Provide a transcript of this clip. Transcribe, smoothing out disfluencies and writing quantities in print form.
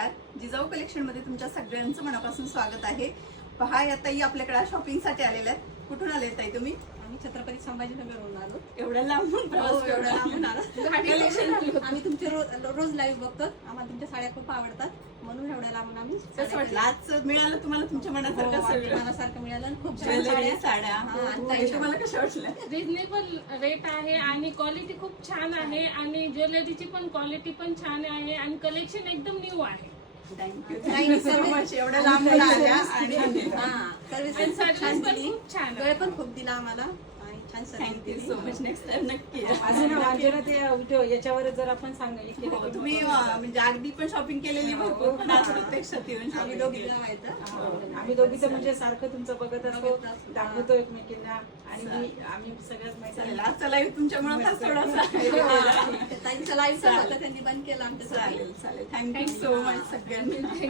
नमस्कार. जिजाऊ कलेक्शन मध्ये तुमच्या सगळ्यांचं मनापासून स्वागत आहे. पहा या ताई आपल्याकडे शॉपिंगसाठी आलेल्या आहेत. कुठून आले ताई तुम्ही? आम्ही छत्रपती संभाजीनगरहून आलो. एवढ्या लांबून प्रवास एवढं लांबून आलो. कलेक्शन आम्ही तुमचे रोज लाईव्ह बघतो. आम्हाला तुमच्या साड्या खूप आवडतात म्हणून एवढ्या लांबून आम्ही कसं वाटलं आज मिळालं तुम्हाला तुमच्या मनासारखं सगळं? मनासारखं मिळालं आणि खूप छान ज्वेलरी साड्या. साड्या हा, आणि ताई तुम्हाला कशा वाटल्या? रिजनेबल रेट आहे आणि क्वालिटी खूप छान आहे आणि ज्वेलरीची पण क्वालिटी पण छान आहे आणि कलेक्शन एकदम न्यू आहे. Thank you so much. एवढ्या लांबून आल्या आणि सर्विस आणि छान सर्विस पण दिली. खूप छान वेळ आहे. पण खूप दिला आम्हाला आणि छान सर्विस थँक्यू दिली. So much. नेक्स्ट टाइम नक्की या. अजून अंजना ते व्हिडिओ याच्यावर जर आपण हो, तुम्ही म्हणजे अगदी पण शॉपिंग केलेली भरपूर पण आज प्रत्यक्षात येऊन आम्ही shopping दोघी केली. व्हायचं. आम्ही दोघी तर म्हणजे सारखं तुमचं बघत असतो, बघत असतो. दाखवतो एकमेकींना आणि आम्ही सगळ्याच माहिती चालेल आजचा लाईव्ह तुमच्यामुळे फार थोडासा ताईंचा लाईव्ह होता त्यांनी बंद केला आमच्यासाठी. चालेल थँक्यू सो मच सगळ्यांनी.